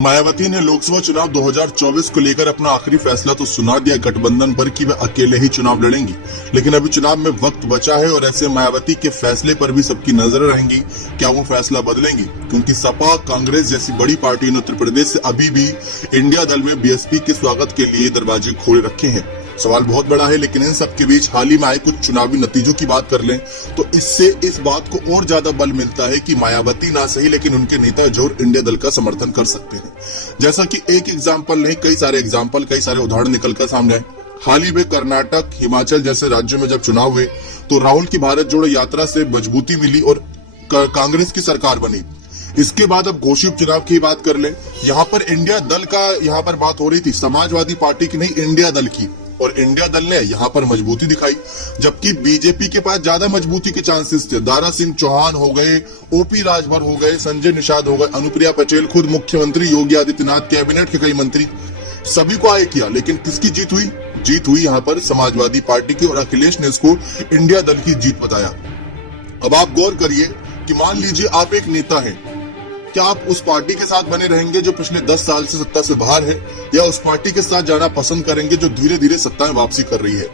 मायावती ने लोकसभा चुनाव 2024 को लेकर अपना आखिरी फैसला तो सुना दिया गठबंधन पर कि वे अकेले ही चुनाव लड़ेंगी, लेकिन अभी चुनाव में वक्त बचा है और ऐसे मायावती के फैसले पर भी सबकी नजर रहेंगी। क्या वो फैसला बदलेंगी? क्योंकि सपा कांग्रेस जैसी बड़ी पार्टी ने उत्तर प्रदेश से अभी भी इंडिया दल में बीएसपी के स्वागत के लिए दरवाजे खोले रखे हैं। सवाल बहुत बड़ा है, लेकिन इन सब के बीच हाल ही में आए कुछ चुनावी नतीजों की बात कर लें तो इससे इस बात को और ज्यादा बल मिलता है कि मायावती ना सही लेकिन उनके नेता जरूर इंडिया दल का समर्थन कर सकते हैं। जैसा कि एक एग्जाम्पल नहीं, कई सारे उदाहरण निकलकर सामने आए। हाल ही में कर्नाटक, हिमाचल जैसे राज्यों में जब चुनाव हुए तो राहुल की भारत जोड़ो यात्रा से मजबूती मिली और कांग्रेस की सरकार बनी। इसके बाद अब घोषित चुनाव की बात कर लें, यहाँ पर इंडिया दल का यहाँ पर बात हो रही थी, समाजवादी पार्टी की नहीं, इंडिया दल की, और इंडिया दल ने यहाँ पर मजबूती दिखाई, जबकि बीजेपी के पास ज्यादा मजबूती के चांसेस थे। दारा सिंह चौहान हो गए, ओपी राजभर हो गए, संजय निषाद हो गए, अनुप्रिया पटेल, खुद मुख्यमंत्री योगी आदित्यनाथ, कैबिनेट के कई मंत्री, सभी को आए किया, लेकिन किसकी जीत हुई? जीत हुई यहाँ पर समाजवादी पार्टी की, और अखिलेश ने इसको इंडिया दल की जीत बताया। अब आप गौर करिए कि मान लीजिए आप एक नेता हैं, क्या आप उस पार्टी के साथ बने रहेंगे जो पिछले 10 साल से सत्ता से बाहर है, या उस पार्टी के साथ जाना पसंद करेंगे जो धीरे धीरे सत्ता में वापसी कर रही है?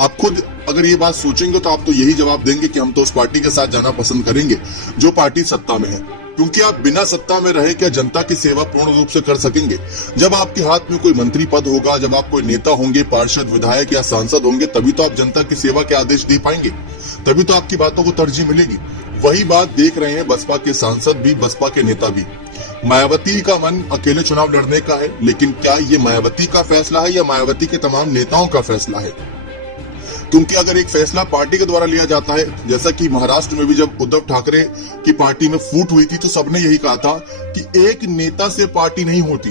आप खुद अगर ये बात सोचेंगे तो आप तो यही जवाब देंगे कि हम तो उस पार्टी के साथ जाना पसंद करेंगे जो पार्टी सत्ता में है, क्योंकि आप बिना सत्ता में रहे क्या जनता की सेवा पूर्ण रूप से कर सकेंगे? जब आपके हाथ में कोई मंत्री पद होगा, जब आप कोई नेता होंगे, पार्षद, विधायक या सांसद होंगे, तभी तो आप जनता की सेवा के आदेश दे पाएंगे, तभी तो आपकी बातों को तरजीह मिलेगी। वही बात देख रहे हैं बसपा के सांसद भी, बसपा के नेता भी। मायावती का मन अकेले चुनाव लड़ने का है, लेकिन क्या ये मायावती का फैसला है या मायावती के तमाम नेताओं का फैसला है? क्योंकि अगर एक फैसला पार्टी के द्वारा लिया जाता है, जैसा कि महाराष्ट्र में भी जब उद्धव ठाकरे की पार्टी में फूट हुई थी तो सबने यही कहा था कि एक नेता से पार्टी नहीं होती,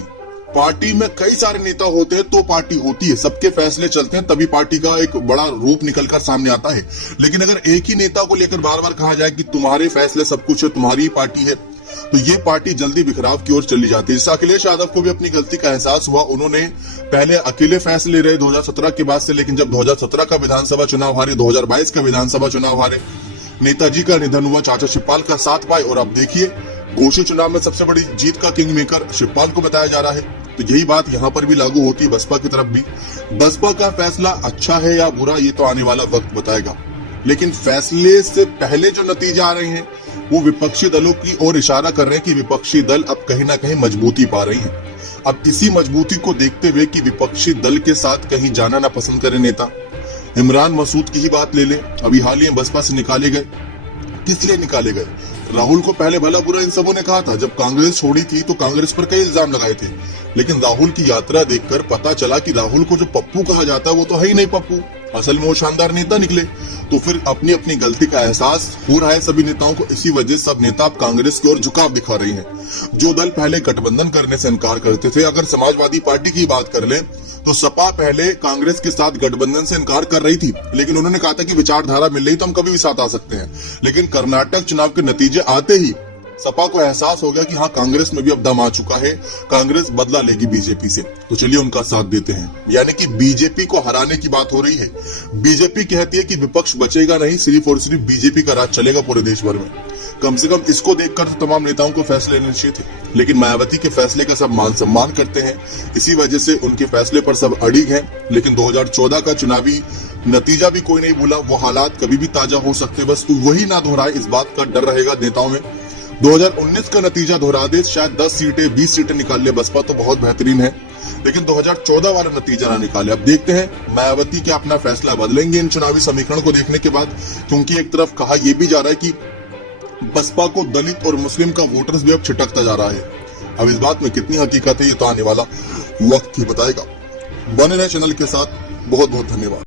पार्टी में कई सारे नेता होते हैं तो पार्टी होती है, सबके फैसले चलते हैं तभी पार्टी का एक बड़ा रूप निकलकर सामने आता है। लेकिन अगर एक ही नेता को लेकर बार बार कहा जाए कि तुम्हारे फैसले सब कुछ है, तुम्हारी पार्टी है, तो ये पार्टी जल्दी बिखराव की ओर चली जाती है। जिससे अखिलेश यादव को भी अपनी गलती का एहसास हुआ। उन्होंने पहले अकेले फैसले ले रहे 2017 के बाद से, लेकिन जब 2017 का विधानसभा चुनाव हारे, 2022 का विधानसभा चुनाव हारे, नेताजी का निधन हुआ, चाचा शिवपाल का साथ पाए, और अब देखिए घोषित चुनाव में सबसे बड़ी जीत का किंग मेकर शिवपाल को बताया जा रहा है। तो यही बात यहाँ पर भी लागू होती है बसपा की तरफ भी। बसपा का फैसला अच्छा है या बुरा, ये तो आने वाला वक्त बताएगा, लेकिन फैसले से पहले जो नतीजे आ रहे हैं वो विपक्षी दलों की ओर इशारा कर रहे हैं कि विपक्षी दल अब कहीं ना कहीं मजबूती पा रही हैं। अब इसी मजबूती को देखते हुए कि विपक्षी दल के साथ कहीं जाना ना पसंद करे नेता, इमरान मसूद की ही बात ले लें, अभी हाल ही में बसपा से निकाले गए। किस लिए निकाले गए? राहुल को पहले भला बुरा इन सबों ने कहा था, जब कांग्रेस छोड़ी थी तो कांग्रेस पर कई इल्जाम लगाए थे, लेकिन राहुल की यात्रा देखकर पता चला कि राहुल को जो पप्पू कहा जाता है वो तो है ही नहीं पप्पू, असल में वो शानदार नेता निकले। तो फिर अपनी अपनी गलती का एहसास हो रहा है सभी नेताओं को, इसी वजह से सब नेता अब कांग्रेस की ओर झुकाव दिखा रही हैं। जो दल पहले गठबंधन करने से इनकार करते थे, अगर समाजवादी पार्टी की बात कर लें तो सपा पहले कांग्रेस के साथ गठबंधन से इनकार कर रही थी, लेकिन उन्होंने कहा था कि विचारधारा मिल रही तो हम कभी भी साथ आ सकते हैं। लेकिन कर्नाटक चुनाव के नतीजे आते ही सपा को एहसास हो गया कि हाँ, कांग्रेस में भी अब दम आ चुका है, कांग्रेस बदला लेगी बीजेपी से, तो चलिए उनका साथ देते हैं। यानी कि बीजेपी को हराने की बात हो रही है। बीजेपी कहती है कि विपक्ष बचेगा नहीं, सिर्फ और सिर्फ बीजेपी का राज चलेगा पूरे देश भर में। कम से कम इसको देखकर तो तमाम नेताओं को फैसले लेने चाहिए थे, लेकिन मायावती के फैसले का सब मान सम्मान करते हैं, इसी वजह से उनके फैसले पर सब अड़िग हैं। लेकिन 2014 का चुनावी नतीजा भी कोई नहीं भूला, वो हालात कभी भी ताजा हो सकते, बस तो वही ना दोहराए, इस बात का डर रहेगा नेताओं में। 2019 का नतीजा दोहरा दे, शायद 10 सीटें 20 सीटें निकाल ले बसपा तो बहुत बेहतरीन है, लेकिन 2014 वाला नतीजा ना निकाले। अब देखते हैं मायावती क्या अपना फैसला बदलेंगे इन चुनावी समीकरण को देखने के बाद, क्योंकि एक तरफ कहा यह भी जा रहा है कि बसपा को दलित और मुस्लिम का वोटर्स भी अब छिटकता जा रहा है। अब इस बात में कितनी हकीकत है ये तो आने वाला वक्त ही बताएगा। बने रहे चैनल के साथ, बहुत बहुत धन्यवाद।